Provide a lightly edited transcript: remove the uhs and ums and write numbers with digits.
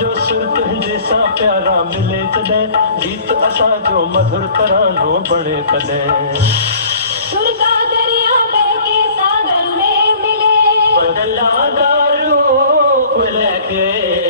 जो सुर तुझे सा प्यारा मिले तदे गीत असा जो मधुर तरानो बने तदे सुर का दरिया बहके सागर में मिले बदला दारू लेके